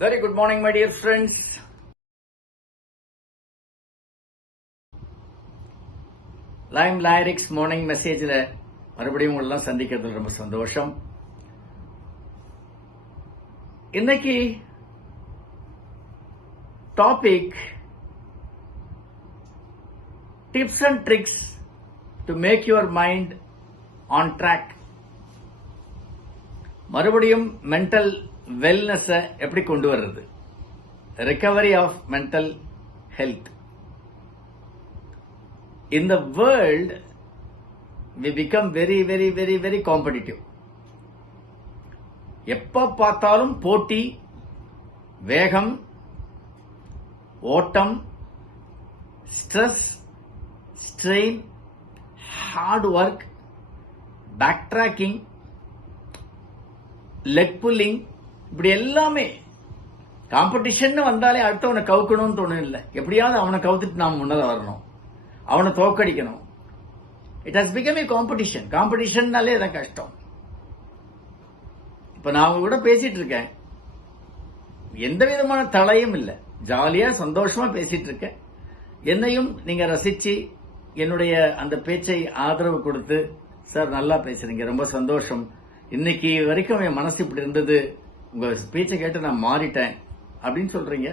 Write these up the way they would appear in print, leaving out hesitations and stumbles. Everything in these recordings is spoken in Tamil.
Very good morning, my dear friends. Lime Lyrics morning message மறுபடியும் உங்களெல்லாம் சந்திக்கிறதுல ரொம்ப சந்தோஷம். இன்னைக்கு topic tips and tricks to make your mind on track. மறுபடியும் மென்டல் வெல்னஸ் எப்படி கொண்டு வர்றது, recovery of mental health. In the world we become very competitive. எப்ப பார்த்தாலும் போட்டி, வேகம், ஓட்டம், stress, strain, hard work, back tracking, leg pulling, இப்படி எல்லாமே காம்படிஷன் வந்தாலே அடுத்தவனை கவுக்கணும்னு தோணும். இல்லை, எப்படியாவது அவனை கவுத்துட்டு நாம் முன்னத வரணும், அவனை தோக்கடிக்கணும். It has become a competition. காம்படிஷன்னாலே அதான் கஷ்டம். இப்ப நான் அவங்க கூட பேசிட்டு இருக்கேன், எந்த விதமான தடையும் இல்லை, ஜாலியா சந்தோஷமா பேசிட்டு இருக்கேன். என்னையும் நீங்க ரசிச்சு என்னுடைய அந்த பேச்சை ஆதரவு கொடுத்து, சார் நல்லா பேசுறீங்க, ரொம்ப சந்தோஷம், இன்னைக்கு வரைக்கும் என் மனசு இப்படி இருந்தது, உங்க பேச்சை கேட்டு நான் மாறிட்டேன் அப்படின்னு சொல்றீங்க,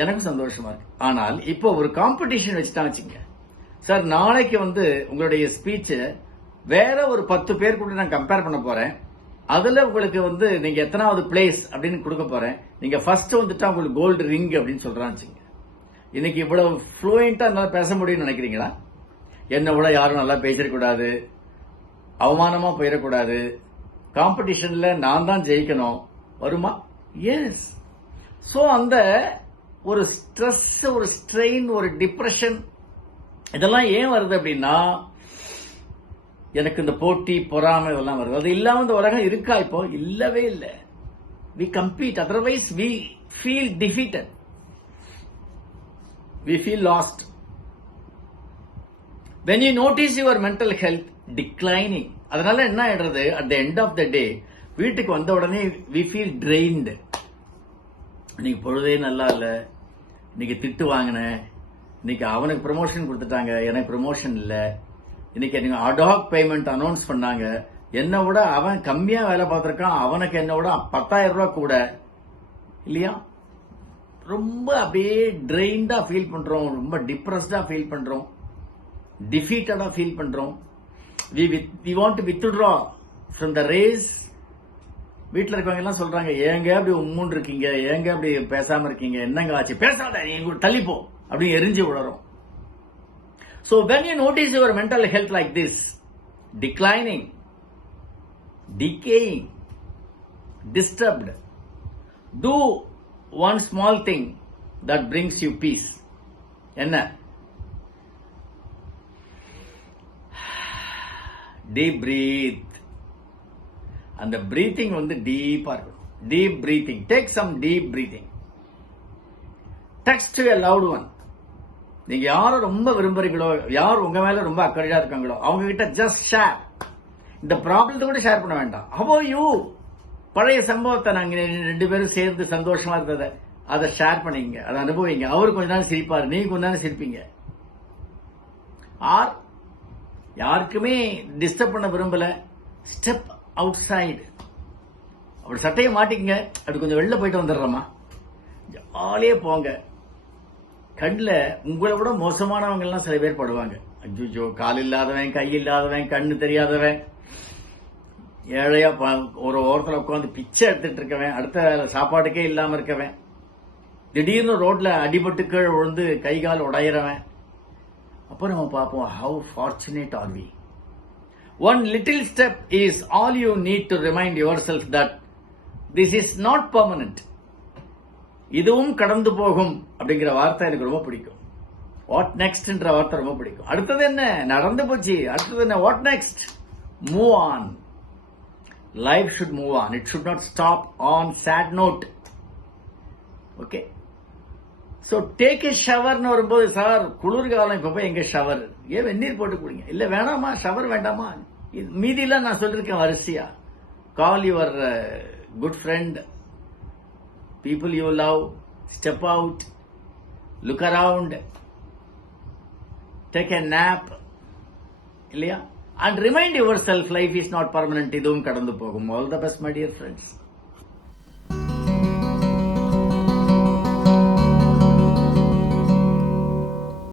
எனக்கு சந்தோஷமா இருக்கு. ஆனால் இப்போ ஒரு காம்படிஷன் வச்சுட்டா வச்சுங்க சார், நாளைக்கு உங்களுடைய ஸ்பீச் வேற ஒரு 10 பேர் கூட நான் கம்பேர் பண்ண போறேன், அதுல உங்களுக்கு நீங்க எத்தனாவது பிளேஸ் அப்படின்னு கொடுக்க போறேன், நீங்க ஃபர்ஸ்ட் வந்துட்டா உங்களுக்கு கோல்டு ரிங் அப்படின்னு சொல்றான்னு. இன்னைக்கு இவ்வளவு ஃப்ளூயண்டா நல்லா பேச முடியும்னு நினைக்கிறீங்களா? என்னை விட யாரும் நல்லா பேசிடக்கூடாது, அவமானமா போயிடக்கூடாது, காம்படிஷன்ல நான் தான் ஜெயிக்கணும், வருமா? எஸ். சோ அந்த ஒரு ஸ்ட்ரெஸ், ஒரு ஸ்ட்ரெயின், ஒரு டிப்ரெஷன், இதெல்லாம் ஏன் வருது அப்படின்னா, எனக்கு இந்த போட்டி, பொறாமை இதெல்லாம் வருது. அது இல்லாம இந்த உலகம் இருக்கா? இப்போ இல்லவே இல்லை. We compete, otherwise we feel defeated, we feel lost. when you notice your mental health declining, அதனால என்ன ஆயிடுறது, at the end of the day வீட்டுக்கு வந்த உடனே we feel drained. இன்னைக்கு பொழுதே நல்லா இல்ல, இன்னைக்கு திட்டு வாங்கினேன், இன்னைக்கு அவனுக்கு ப்ரமோஷன் கொடுத்துட்டாங்க, எனக்கு ப்ரமோஷன் இல்ல, இன்னைக்கு எனக்கு அடாக் பேமெண்ட் அனௌன்ஸ் பண்ணாங்க, என்னை விட அவன் கம்மியா வேலை பார்த்திருக்கான், அவனுக்கு என்னை விட 10,000 ரூபாய் கூட இல்லையா. ரொம்ப அப்படியே ட்ரெயின்டா ஃபீல் பண்றோம், ரொம்ப டிப்ரெஸ்டா ஃபீல் பண்றோம், டிஃபீட்டடா ஃபீல் பண்றோம். we want to withdraw from the race. வீட்டில் இருக்கவங்க எல்லாம் சொல்றாங்க, ஏங்க அப்படி உம்முன்னு இருக்கீங்க, ஏங்க அப்படி பேசாம இருக்கீங்க, என்னங்க ஆச்சு, பேசாத, எங்க தள்ளிப்போ அப்படின்னு எரிஞ்சு விடுறோம். So when you notice your mental health like this, declining, decaying, disturbed, do one small thing that brings you peace. என்ன? Deep breathe. அந்த பிரீத்திங் டீப்பா இருக்கும். Deep breathing. Take some deep breathing. Text a loved one. நீங்க யாரும் ரொம்ப விரும்புறீங்களோ, யார் உங்க மேல ரொம்ப அக்கறையா இருக்காங்களோ, அவங்க கிட்ட ஜஸ்ட் ஷேர். இந்த ப்ராப்ளத்தை கூட ஷேர் பண்ண வேண்டாம். How are you? பழைய சம்பவத்தை நாங்க 2 பேரும் சேர்ந்து சந்தோஷமா இருந்ததை அதை ஷேர் பண்ணீங்க, அதை அனுபவிங்க. அவரு கொஞ்ச நேரம் சிரிப்பாரு, நீங்க கொஞ்ச நேரம் சிரிப்பீங்க. ஆர் யாருக்குமே டிஸ்டர்ப் பண்ண விரும்பல, ஸ்டெப் அவுட் சைடு. அப்படி சட்டையை மாட்டிக்கங்க, அப்படி கொஞ்சம் வெளில போயிட்டு வந்துடுறோமா, ஜாலியே போங்க. கண்ணில் உங்களை விட மோசமானவங்க எல்லாம் சில பேர் படுவாங்க. அஜ்ஜோ, கால் இல்லாதவன், கை இல்லாதவன், கண்ணு தெரியாதவன், ஏழையா ஒரு ஓரத்தில் உட்காந்து பிச்சை எடுத்துட்டு இருக்கவன், அடுத்த வேலை சாப்பாட்டுக்கே இல்லாம இருக்கவன், திடீர்னு ரோட்ல அடிபட்டு கீழே விழுந்து கை கால் உடையிறவன். அப்போ நம்ம பார்ப்போம், how fortunate are we. One little step is all you need to remind yourself that this is not permanent. இதுவும் கடந்து போகும் அப்படிங்கிற வார்த்தை எனக்கு ரொம்ப பிடிக்கும். வாட் நெக்ஸ்ட்ன்ற வார்த்தை ரொம்ப பிடிக்கும். அடுத்தது என்ன? நடந்து போச்சு, அடுத்தது என்ன? What next? Move on. Life should move on. It should not stop on sad note. Okay. So take a ஷவர்னு வரும்போது, சார் குளிர்காலம், இப்ப போய் எங்க ஷவர், ஏன் வெந்நீர் போட்டு குடிங்க. இல்ல வேணாமா, ஷவர் வேண்டாமா, மீதியெல்லாம் நான் சொல்லிருக்கேன் வரிசையா. Call your good friend, people you love, step out, look around, take a nap, இல்லையா? And remind yourself life is not permanent, இதுவும் கடந்து போகும். All the best, my dear friends.